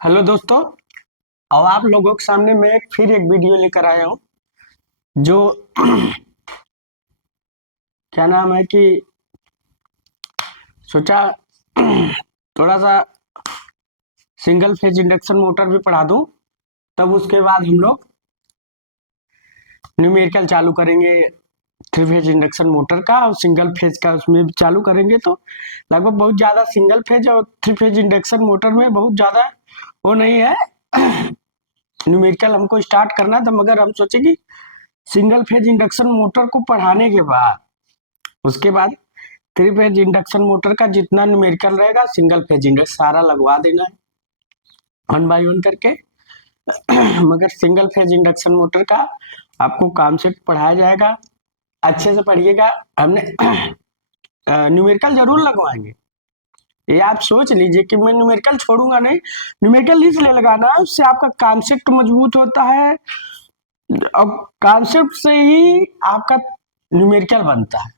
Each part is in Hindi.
हेलो दोस्तों। और आप लोगों के सामने मैं फिर एक वीडियो लेकर आया हूँ जो क्या नाम है कि सोचा थोड़ा सा सिंगल फेज इंडक्शन मोटर भी पढ़ा दूँ। तब उसके बाद हम लोग न्यूमेरिकल चालू करेंगे थ्री फेज इंडक्शन मोटर का और सिंगल फेज का उसमें भी चालू करेंगे। तो लगभग बहुत ज़्यादा सिंगल फेज और थ्री फेज इंडक्शन मोटर में बहुत ज़्यादा वो नहीं है न्यूमेरिकल हमको स्टार्ट करना था, मगर हम सोचे कि सिंगल फेज इंडक्शन मोटर को पढ़ाने के बाद उसके बाद थ्री फेज इंडक्शन मोटर का जितना न्यूमेरिकल रहेगा सिंगल फेज इंडक्शन सारा लगवा देना है वन बाय वन करके। मगर सिंगल फेज इंडक्शन मोटर का आपको कॉन्सेप्ट पढ़ाया जाएगा, अच्छे से पढ़िएगा। हमने न्यूमेरिकल जरूर लगवाएंगे, ये आप सोच लीजिए कि मैं न्यूमेरिकल छोड़ूंगा नहीं। न्यूमेरिकल इसलिए लगाना है, उससे आपका कॉन्सेप्ट मजबूत होता है और कॉन्सेप्ट से ही आपका न्यूमेरिकल बनता है।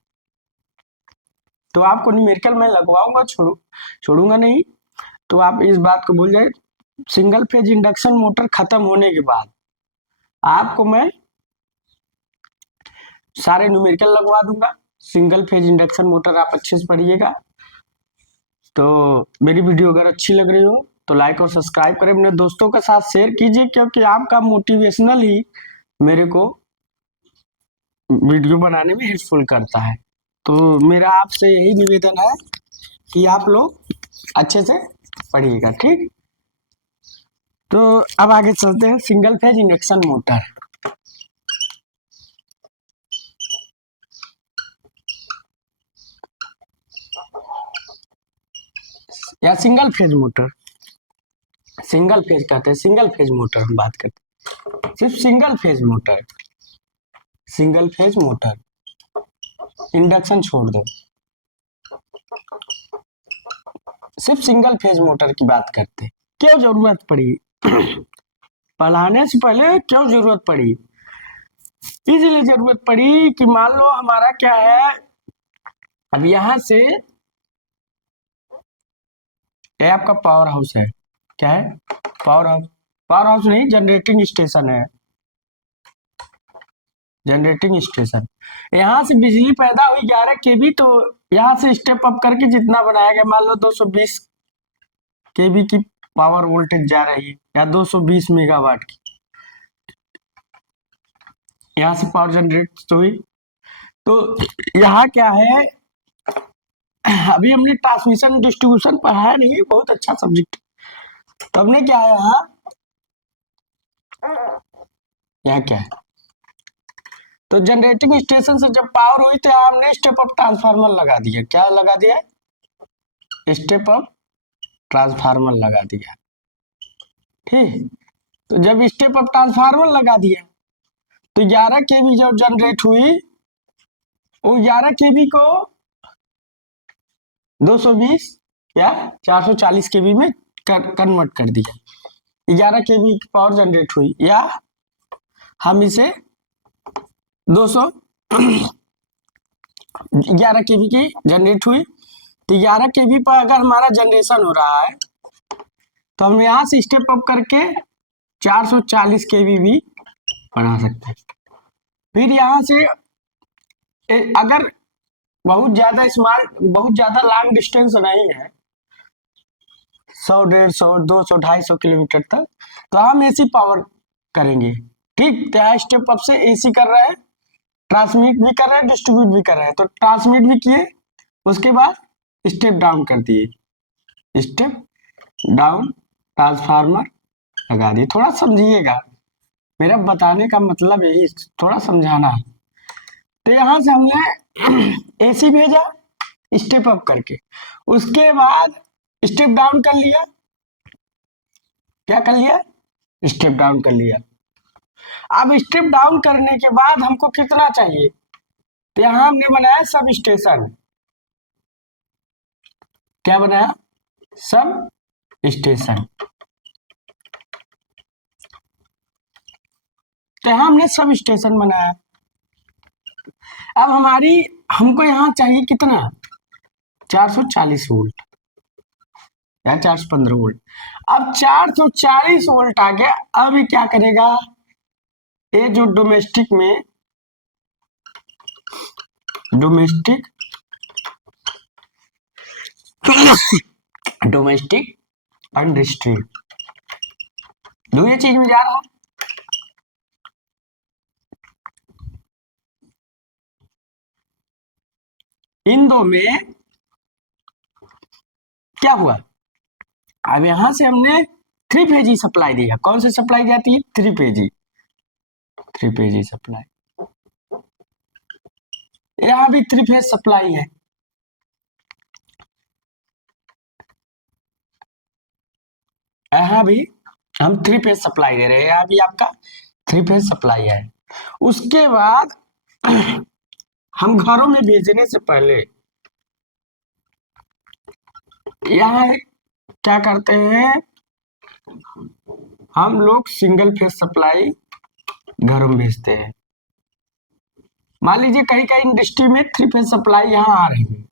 तो आपको न्यूमेरिकल मैं लगवाऊंगा, छोड़ूंगा नहीं। तो आप इस बात को भूल जाए। सिंगल फेज इंडक्शन मोटर खत्म होने के बाद आपको मैं सारे न्यूमेरिकल लगवा दूंगा। सिंगल फेज इंडक्शन मोटर आप अच्छे से पढ़िएगा। तो मेरी वीडियो अगर अच्छी लग रही हो तो लाइक और सब्सक्राइब करें, अपने दोस्तों के साथ शेयर कीजिए, क्योंकि आपका मोटिवेशनल ही मेरे को वीडियो बनाने में हेल्पफुल करता है। तो मेरा आपसे यही निवेदन है कि आप लोग अच्छे से पढ़िएगा, ठीक। तो अब आगे चलते हैं सिंगल फेज इंडक्शन मोटर या single phase motor. Single phase कहते हैं, सिंगल फेज मोटर हम बात करते हैं, सिर्फ single phase motor. Single phase motor induction छोड़ दो, सिर्फ सिंगल फेज मोटर की बात करते हैं। क्यों जरूरत पड़ी पढ़ाने से पहले क्यों जरूरत पड़ी? इसलिए जरूरत पड़ी कि मान लो हमारा क्या है, अब यहां से ये आपका पावर हाउस है। क्या है? Power house. पावर हाउस नहीं, जनरेटिंग स्टेशन है। जनरेटिंग स्टेशन, यहाँ से बिजली पैदा हुई 11 केवी। तो यहाँ से स्टेप अप करके जितना बनाया गया, मान लो 220 केवी की पावर वोल्टेज जा रही है या 220 मेगावाट की, यहाँ से पावर जनरेट हुई। तो यहाँ क्या है, अभी हमने ट्रांसमिशन डिस्ट्रीब्यूशन पढ़ाया नहीं, बहुत अच्छा सब्जेक्ट। तो हमने क्या है यहाँ क्या है, तो जनरेटिंग स्टेशन से जब पावर हुई तो हमने स्टेप अप ट्रांसफार्मर लगा दिया। क्या लगा दिया? स्टेप अप ट्रांसफार्मर लगा दिया, ठीक। तो जब स्टेप अप ट्रांसफार्मर लगा दिया तो 11 केवी जब जनरेट हुई, वो 11 केवी को 220 या 440 केवी में कन्वर्ट कर दिया। 11 केवी की पावर जनरेट हुई, या हम इसे 200 11 केवी की जनरेट हुई। तो 11 केवी पर अगर हमारा जनरेशन हो रहा है तो हम यहाँ से स्टेप अप करके 440 केवी भी बना सकते हैं। फिर यहाँ से अगर बहुत ज्यादा स्मॉल, बहुत ज्यादा लॉन्ग डिस्टेंस नहीं है, 100 150 200 250 किलोमीटर तक, तो हम एसी पावर करेंगे, ठीक। तो यहाँ स्टेप अप से एसी कर रहे हैं, ट्रांसमिट भी कर रहे हैं, डिस्ट्रीब्यूट भी कर रहे हैं। तो ट्रांसमिट भी किए, उसके बाद स्टेप डाउन कर दिए, स्टेप डाउन ट्रांसफार्मर लगा दिए। थोड़ा समझिएगा, मेरा बताने का मतलब यही, थोड़ा समझाना है। तो यहाँ से हमने एसी भेजा स्टेप अप करके, उसके बाद स्टेप डाउन कर लिया। क्या कर लिया? स्टेप डाउन कर लिया। अब स्टेप डाउन करने के बाद हमको कितना चाहिए, तो यहाँ हमने बनाया सब स्टेशन। क्या बनाया? Sub station. तो यहाँ हमने सब स्टेशन बनाया। अब हमको यहाँ चाहिए कितना? 440 वोल्ट। या 415 वोल्ट। अब 440 वोल्ट आ गया। अब ये क्या करेगा, ये जो डोमेस्टिक और इंडस्ट्री दो ये चीज में जा रहा है। इन दो में क्या हुआ, अब यहां से हमने 3 फेज ही सप्लाई दिया। कौन सी सप्लाई जाती है, 3 फेज ही सप्लाई। यहाँ भी 3 फेज सप्लाई है, यहाँ भी हम 3 फेज सप्लाई दे रहे हैं, यहाँ भी आपका 3 फेज सप्लाई है। उसके बाद हम घरों में भेजने से पहले यहाँ क्या करते हैं, हम लोग सिंगल फेज सप्लाई घरों में भेजते हैं। मान लीजिए कहीं कहीं इंडस्ट्री में 3 फेज सप्लाई यहाँ आ रही है,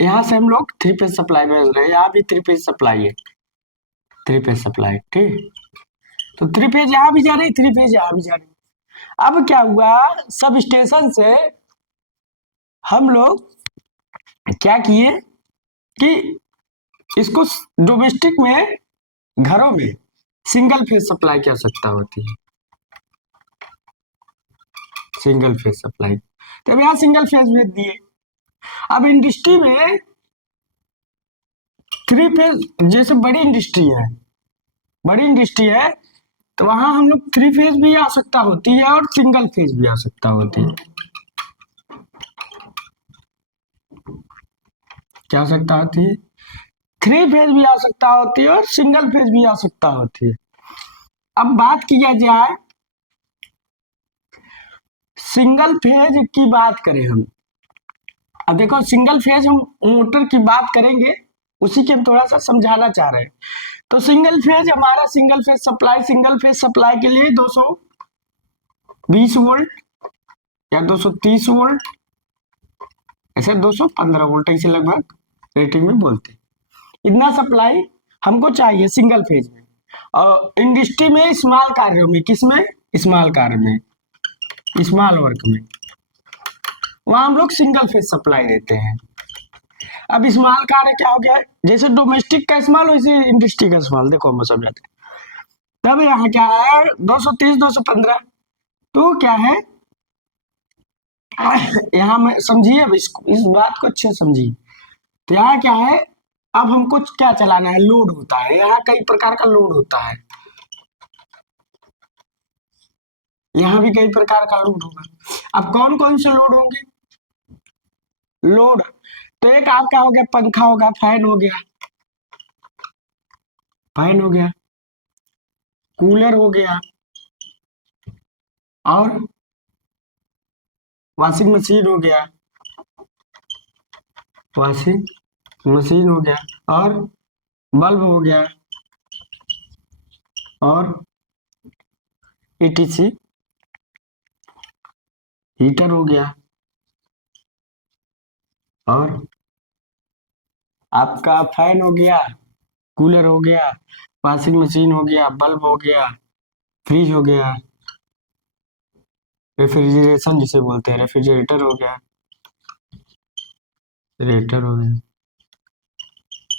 यहाँ से हम लोग 3 फेज सप्लाई भेज रहे हैं, यहाँ भी 3 फेज सप्लाई है, 3 फेज सप्लाई, ठीक। तो 3 फेज यहाँ भी जा रही, 3 फेज यहाँ भी जा रही। अब क्या हुआ, सब स्टेशन से हम लोग क्या किए कि इसको डोमेस्टिक में घरों में सिंगल फेज सप्लाई की आवश्यकता होती है, सिंगल फेज सप्लाई, तो यहाँ सिंगल फेज भेज दिए। अब इंडस्ट्री में 3 फेज, जैसे बड़ी इंडस्ट्री है तो वहां हम लोग 3 फेज भी आवश्यकता होती है और सिंगल फेज भी आवश्यकता होती है। क्या आवश्यकता होती है, 3 फेज भी आवश्यकता होती है और सिंगल फेज भी आवश्यकता होती है। अब बात किया जाए सिंगल फेज की, बात करें हम, अब देखो सिंगल फेज हम मोटर की बात करेंगे, उसी के हम थोड़ा सा समझाना चाह रहे हैं। तो सिंगल फेज हमारा सिंगल फेज सप्लाई के लिए 220 वोल्ट या 230 वोल्ट, ऐसे 215 वोल्ट ऐसे लगभग रेटिंग में बोलते हैं, इतना सप्लाई हमको चाहिए सिंगल फेज में। और इंडस्ट्री में स्मॉल कार्यों में, किसमें, स्मॉल कार्य में, स्मॉल वर्क में, वहां हम लोग सिंगल फेज सप्लाई देते हैं। अब स्मॉल कार्य क्या हो गया, जैसे डोमेस्टिक का स्मॉल वैसे इंडस्ट्री का स्मॉल, देखो हम समझाते हैं। तब यहाँ क्या है 230 215, तो क्या है यहाँ में समझिए, अब इस बात को अच्छे समझिए। तो यहाँ क्या है, अब हमको क्या चलाना है, लोड होता है, यहाँ कई प्रकार का लोड होता है, यहाँ भी कई प्रकार का लोड होगा। अब कौन कौन से लोड होंगे, लोड तो एक आपका हो गया पंखा होगा, फैन हो गया, कूलर हो गया, और वॉशिंग मशीन हो गया, और बल्ब हो गया, और ETC हीटर हो गया, और आपका फैन हो गया, कूलर हो गया, वॉशिंग मशीन हो गया, बल्ब हो गया, फ्रिज हो गया, रेफ्रिजरेशन जिसे बोलते हैं, रेफ्रिजरेटर हो गया,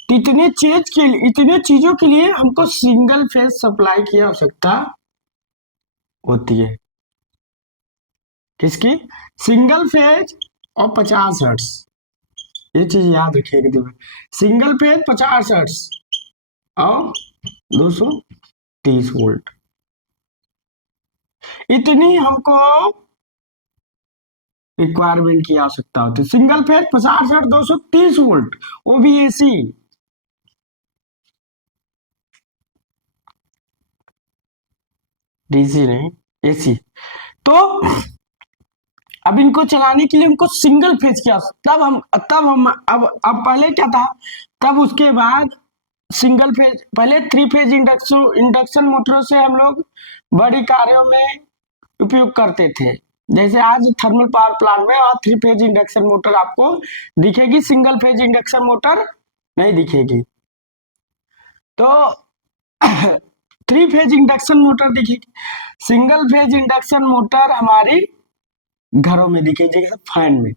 इतने चीजों के लिए हमको सिंगल फेज सप्लाई की आवश्यकता होती है। किसकी, सिंगल फेज और 50 हर्ट्ज, ये चीज याद रखिएगा। सिंगल फेज 50 हर्ट्ज और 230 वोल्ट, इतनी हमको रिक्वायरमेंट की आवश्यकता होती है। सिंगल फेज 50 हर्ट्ज 230 वोल्ट, वो भी AC, DC नहीं, AC। तो अब इनको चलाने के लिए हमको सिंगल फेज की आवश्यकता, तब हम अब पहले क्या था, तब उसके बाद सिंगल फेज, पहले 3 फेज इंडक्शन मोटरों से हम लोग बड़ी कार्यों में उपयोग करते थे। जैसे आज थर्मल पावर प्लांट में और 3 फेज इंडक्शन मोटर आपको दिखेगी, सिंगल फेज इंडक्शन मोटर नहीं दिखेगी। तो 3 फेज इंडक्शन मोटर दिखेगी। सिंगल फेज इंडक्शन मोटर हमारी घरों में दिखेगी फैन में।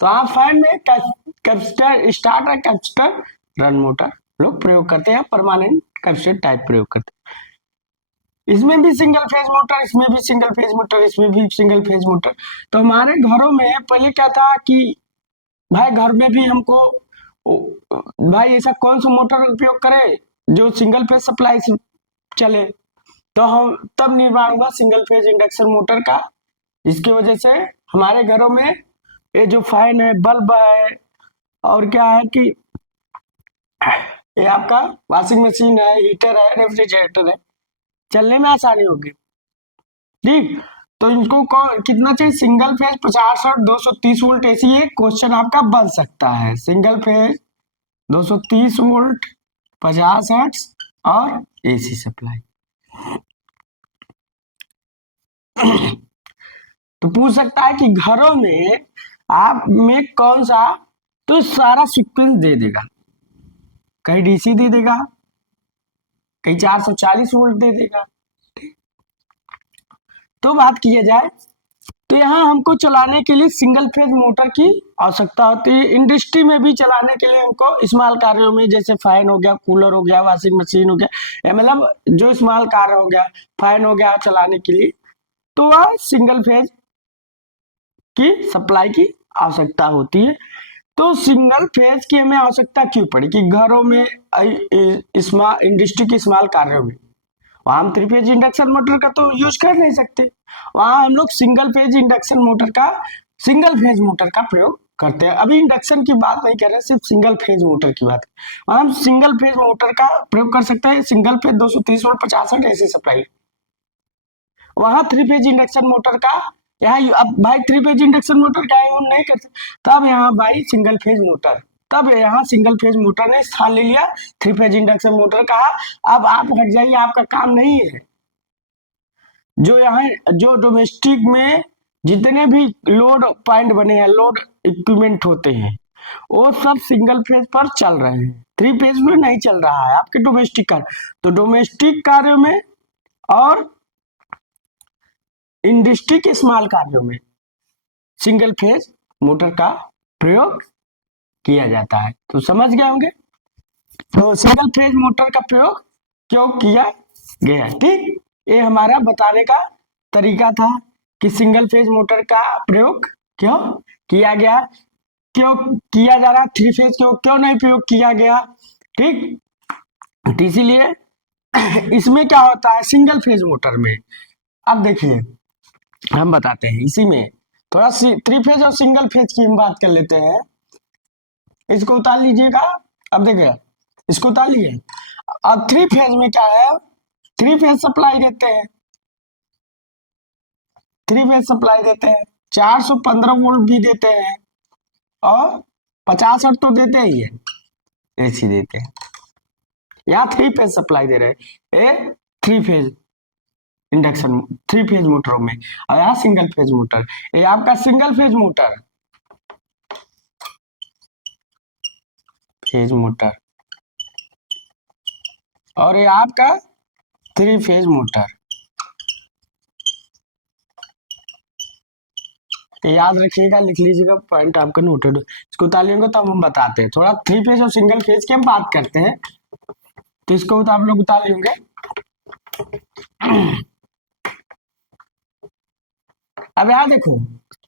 तो आप फैन में कैपेसिटर स्टार्ट और कैपेसिटर रन मोटर लोग प्रयोग करते हैं, परमानेंट कैपेसिटर टाइप प्रयोग करते हैं। इसमें भी सिंगल फेज मोटर, इसमें भी सिंगल फेज मोटर, इसमें भी सिंगल फेज मोटर। तो हमारे घरों में पहले क्या था कि भाई घर में भी हमको भाई ऐसा कौन सा मोटर उपयोग करें जो सिंगल फेज सप्लाई से चले। तो हम तब निर्माण हुआ सिंगल फेज इंडक्शन मोटर का। इसकी वजह से हमारे घरों में ये जो फैन है, बल्ब है, और क्या है कि ये आपका वॉशिंग मशीन है, हीटर है, रेफ्रिजरेटर है, चलने में आसानी होगी। ठीक, तो इनको कौन कितना चाहिए? सिंगल फेज 50 और 230 वोल्ट ऐसी ये क्वेश्चन आपका बन सकता है। सिंगल फेज 230 वोल्ट, 50 हर्ट्ज और एसी सप्लाई। तो पूछ सकता है कि घरों में आप में कौन सा, तो सारा सीक्वेंस दे देगा। कहीं डीसी दे देगा, कहीं 440 वोल्ट दे देगा। तो बात किया जाए तो यहाँ हमको चलाने के लिए सिंगल फेज मोटर की आवश्यकता होती है। इंडस्ट्री में भी चलाने के लिए हमको स्मॉल कार्यों में, जैसे फैन हो गया, कूलर हो गया, वॉशिंग मशीन हो गया, मतलब जो स्मॉल कार हो गया, फैन हो गया चलाने के लिए, तो वह सिंगल फेज की सप्लाई की आवश्यकता होती है। तो सिंगल फेज की हमें आवश्यकता क्यों पड़ी कि घरों में, इंडस्ट्री के स्मॉल कार्यों में, वहां हम 3 फेज इंडक्शन मोटर का तो यूज कर नहीं सकते। वहां हम लोग सिंगल फेज इंडक्शन मोटर का, सिंगल फेज मोटर का प्रयोग करते हैं। अभी इंडक्शन की बात नहीं कर रहे, सिर्फ सिंगल फेज मोटर की बात। वहां हम सिंगल फेज मोटर का प्रयोग कर सकते हैं। सिंगल फेज 230 वोल्ट 50 हर्ट्ज ऐसी सप्लाई। वहां 3 फेज इंडक्शन मोटर का, यहाँ अब भाई 3 फेज इंडक्शन मोटर का यूज नहीं करते, तब यहाँ भाई सिंगल फेज मोटर, तब यहाँ सिंगल फेज मोटर ने स्थान ले लिया 3 फेज इंडक्शन मोटर का। अब आप हट जाइए, आपका काम नहीं है। जो यहाँ जो डोमेस्टिक में जितने भी लोड पॉइंट बने हैं, लोड इक्विपमेंट होते हैं, वो सब सिंगल फेज पर चल रहे हैं, 3 फेज में नहीं चल रहा है आपके डोमेस्टिक कार्य। तो डोमेस्टिक कार्यों में और इंडस्ट्री के स्मॉल कार्यों में सिंगल फेज मोटर का प्रयोग किया जाता है। तो समझ गए होंगे तो सिंगल फेज मोटर का प्रयोग क्यों किया गया। ठीक, ये हमारा बताने का तरीका था कि सिंगल फेज मोटर का प्रयोग क्यों किया गया, क्यों किया जा रहा, 3 फेज क्यों नहीं प्रयोग किया गया। ठीक, तो इसीलिए इसमें क्या होता है सिंगल फेज मोटर में। अब देखिए हम बताते हैं इसी में थोड़ा 3 फेज और सिंगल फेज की हम बात कर लेते हैं। इसको उतार लीजिएगा। अब देखिए इसको उतार लीजिए। अब 3 फेज में क्या है, 3 फेज सप्लाई देते हैं, 3 फेज सप्लाई देते हैं, 415 वोल्ट भी देते हैं और 50 हर्ट्ज तो देते ही है, एसी देते हैं। यहाँ 3 फेज सप्लाई दे रहे हैं 3 फेज इंडक्शन 3 फेज मोटरों में, और यहाँ सिंगल फेज मोटर, ये आपका single phase motor, phase motor, और ये आपका 3 फेज मोटर। याद रखिएगा, लिख लीजिएगा, पॉइंट आपका नोटेड। इसको उतार लेंगे तो हम बताते हैं। थोड़ा 3 फेज और सिंगल फेज की हम बात करते हैं, तो इसको तो आप लोग उतार लेंगे। अब यहाँ देखो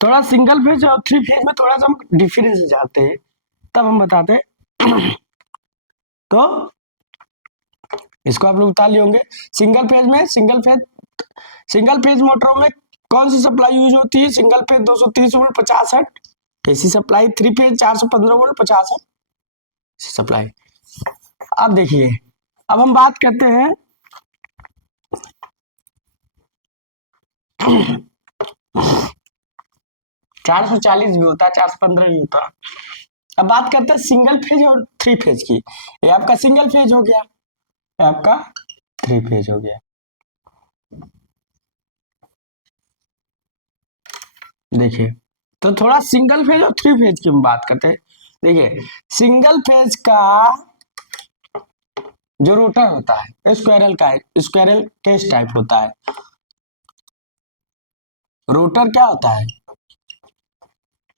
थोड़ा सिंगल फेज और 3 फेज में थोड़ा सा हम डिफरेंस जाते हैं, तब हम बताते हैं। तो इसको आप लोग उतार लिए होंगे। सिंगल फेज में, सिंगल फेज मोटरों में कौन सी सप्लाई यूज होती है? Single phase 230 volt 50 hertz AC supply, 3 phase 415 volt 50 hertz supply. अब देखिए, अब हम बात करते हैं 440 भी होता है, 415 भी होता है। अब बात करते हैं सिंगल फेज और 3 फेज की। ये आपका सिंगल फेज हो गया, ये आपका 3 फेज हो गया। देखिए तो थोड़ा सिंगल फेज और 3 फेज की हम बात करते हैं। देखिए सिंगल फेज का जो रोटर होता है स्क्वायरल केज टाइप होता है। रोटर क्या होता है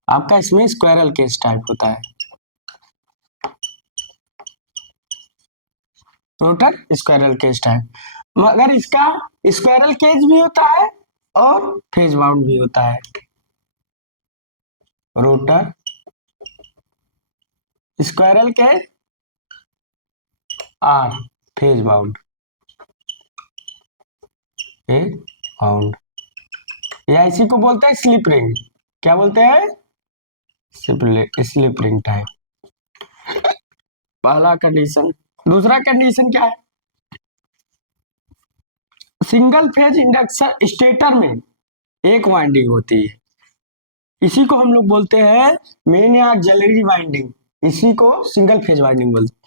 आपका, इसमें स्क्वायरल केज टाइप होता है। रोटर स्क्वायरल केज टाइप, मगर इसका स्क्वायरल केज भी होता है और फेज बाउंड भी होता है। रोटर स्क्वायरल केज और फेज बाउंड, फेज बाउंड, या इसी को बोलते हैं स्लिप रिंग। क्या बोलते हैं? स्लिप रिंग टाइप, पहला कंडीशन। दूसरा कंडीशन क्या है? सिंगल फेज इंडक्शन स्टेटर में एक वाइंडिंग होती है, इसी को हम लोग बोलते हैं मेन या ऑक्सिलरी वाइंडिंग, इसी को सिंगल फेज वाइंडिंग बोलते हैं।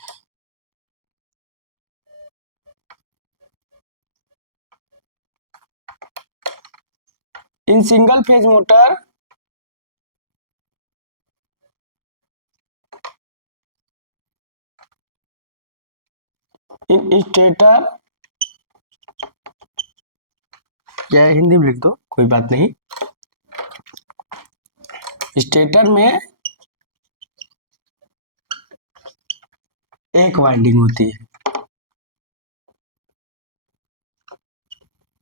In single phase motor in stator, या हिंदी में लिख दो कोई बात नहीं, स्टेटर में एक वाइंडिंग होती है,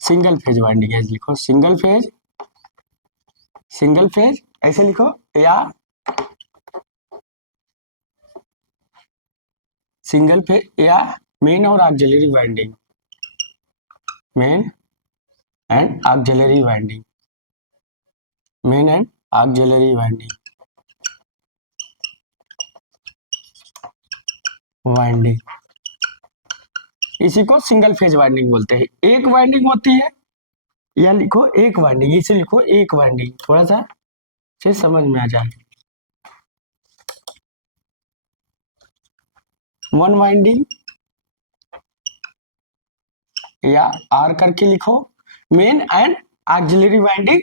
सिंगल फेज वाइंडिंग है। लिखो सिंगल फेज ऐसे लिखो, या सिंगल फेज, या मेन और auxiliary winding, main and auxiliary winding, main and auxiliary winding, इसी को सिंगल फेज वाइंडिंग बोलते हैं। एक वाइंडिंग होती है, या लिखो एक वाइंडिंग, इसे लिखो एक वाइंडिंग, थोड़ा सा से समझ में आ जाए। वन वाइंडिंग, या आर करके लिखो, मेन एंड ऑक्सिलरी वाइंडिंग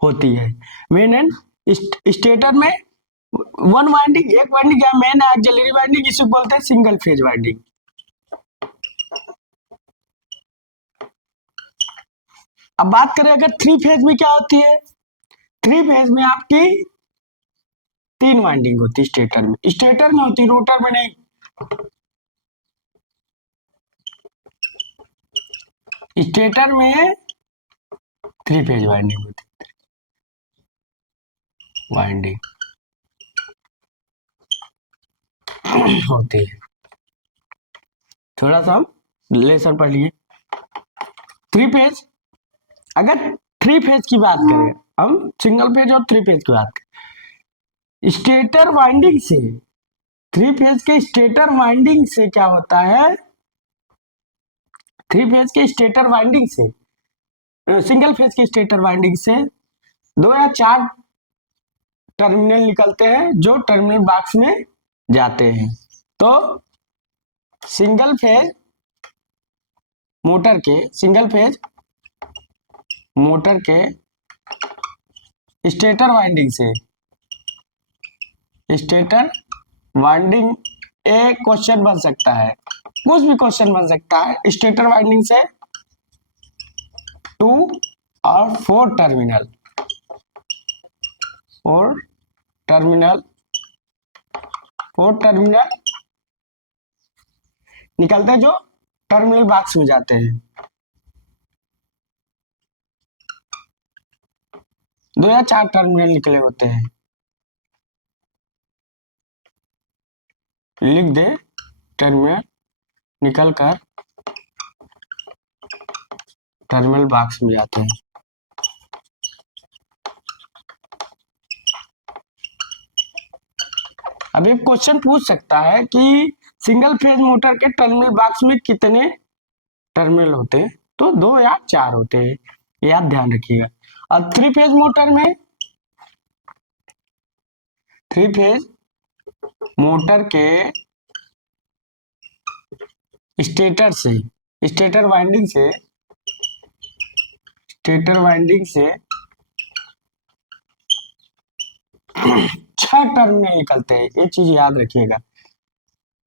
होती है। मेन एंड स्टेटर में वन वाइंडिंग, एक वाइंडिंग, या मेन ऑक्सिलरी वाइंडिंग, इसे बोलते हैं सिंगल फेज वाइंडिंग। अब बात करें अगर थ्री फेज में क्या होती है, थ्री फेज में आपकी तीन वाइंडिंग होती है स्टेटर में होती, रोटर में नहीं। स्टेटर में थ्री फेज वाइंडिंग होती है। थोड़ा सा हम लेसन पढ़ लिए। थ्री फेज, अगर थ्री फेज की बात करें, हम सिंगल फेज और थ्री फेज की बात करें, स्टेटर वाइंडिंग से, थ्री फेज के स्टेटर वाइंडिंग से क्या होता है, थ्री फेज के स्टेटर वाइंडिंग से, सिंगल फेज के स्टेटर वाइंडिंग से दो या चार टर्मिनल निकलते हैं जो टर्मिनल बॉक्स में जाते हैं। तो सिंगल फेज मोटर के स्टेटर वाइंडिंग से, स्टेटर वाइंडिंग, एक क्वेश्चन बन सकता है, कुछ भी क्वेश्चन बन सकता है, स्टेटर वाइंडिंग से टू और फोर टर्मिनल निकलते हैं जो टर्मिनल बॉक्स में जाते हैं। दो या चार टर्मिनल निकले होते हैं, लिख दे टर्मिनल निकल कर टर्मिनल बॉक्स में जाते हैं। अब एक क्वेश्चन पूछ सकता है कि सिंगल फेज मोटर के टर्मिनल बॉक्स में कितने टर्मिनल होते हैं, तो दो या चार होते हैं, याद ध्यान रखिएगा। और थ्री फेज मोटर में, थ्री फेज मोटर के स्टेटर से, स्टेटर वाइंडिंग से 6 टर्मिनल निकलते हैं, ये चीज याद रखिएगा।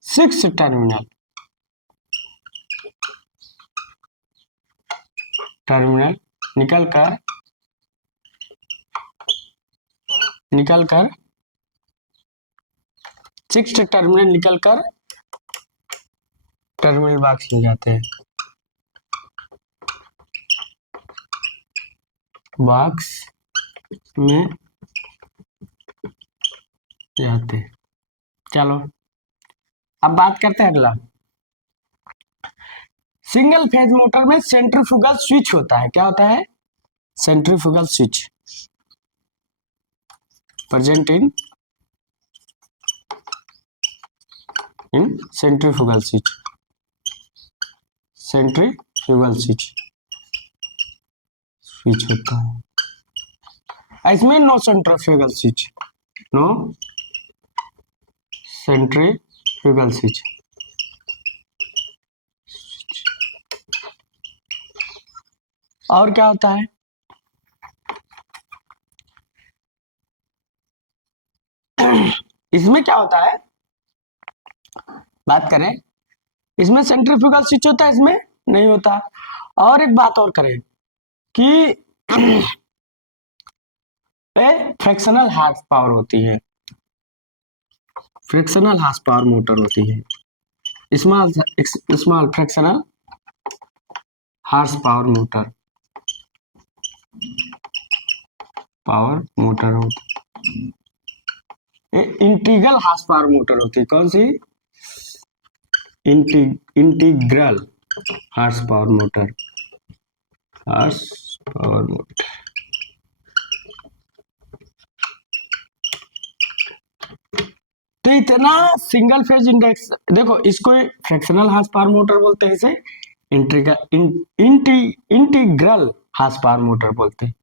6 टर्मिनल निकल कर 6 टर्मिनल निकल कर टर्मिनल बॉक्स में जाते हैं, बॉक्स में जाते हैं। चलो अब बात करते हैं अगला। सिंगल फेज मोटर में सेंट्रीफ्यूगल स्विच होता है, क्या होता है? Centrifugal switch present in centrifugal switch, centrifugal switch होता है। इसमें no centrifugal switch, no centrifugal switch. और क्या होता है? इसमें क्या होता है, बात करें, इसमें सेंट्रीफ्यूगल स्विच होता है, इसमें नहीं होता। और एक बात और करें कि फ्रैक्शनल हार्स पावर होती है, फ्रैक्शनल हार्स पावर मोटर होती है, small fractional horse power motor होती है। इंटीग्रल हार्स पावर मोटर होती है, कौन सी? इंटीग्रल हार्स पावर मोटर, तो इतना सिंगल फेज इंडेक्स, देखो इसको फ्रैक्शनल हार्स पावर मोटर बोलते हैं, इसे इंटीग्रल हार्स पावर मोटर बोलते हैं,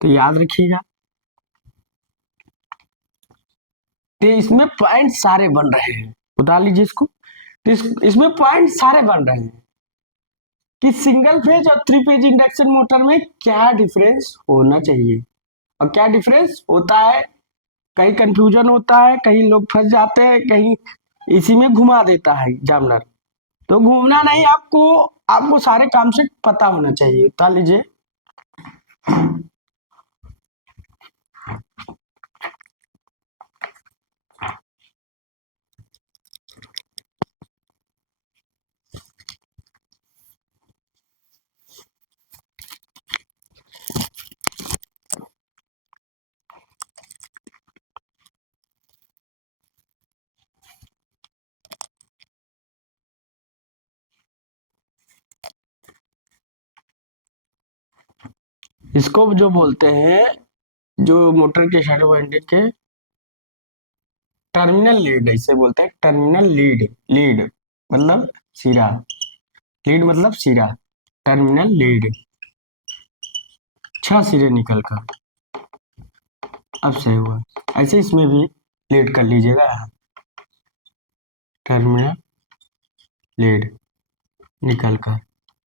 तो याद रखिएगा। तो इसमें पॉइंट सारे बन रहे हैं, बता लीजिए इसको। तो इसमें पॉइंट सारे बन रहे हैं कि सिंगल फेज और 3 फेज इंडक्शन मोटर में क्या डिफरेंस होना चाहिए, और क्या डिफरेंस होता है। कहीं कंफ्यूजन होता है, कहीं लोग फंस जाते हैं, कहीं इसी में घुमा देता है एग्जामिनर। तो घूमना नहीं, आपको सारे काम से पता होना चाहिए, बता लीजिए। इसको जो बोलते हैं, जो मोटर के शैडो वाइंडिंग के टर्मिनल लीड, इसे बोलते हैं टर्मिनल लीड मतलब सिरा, लीड मतलब सिरा, टर्मिनल लीड। 6 सिरे निकल कर, अब सही हुआ। ऐसे इसमें भी लीड कर लीजिएगा, टर्मिनल लीड निकल कर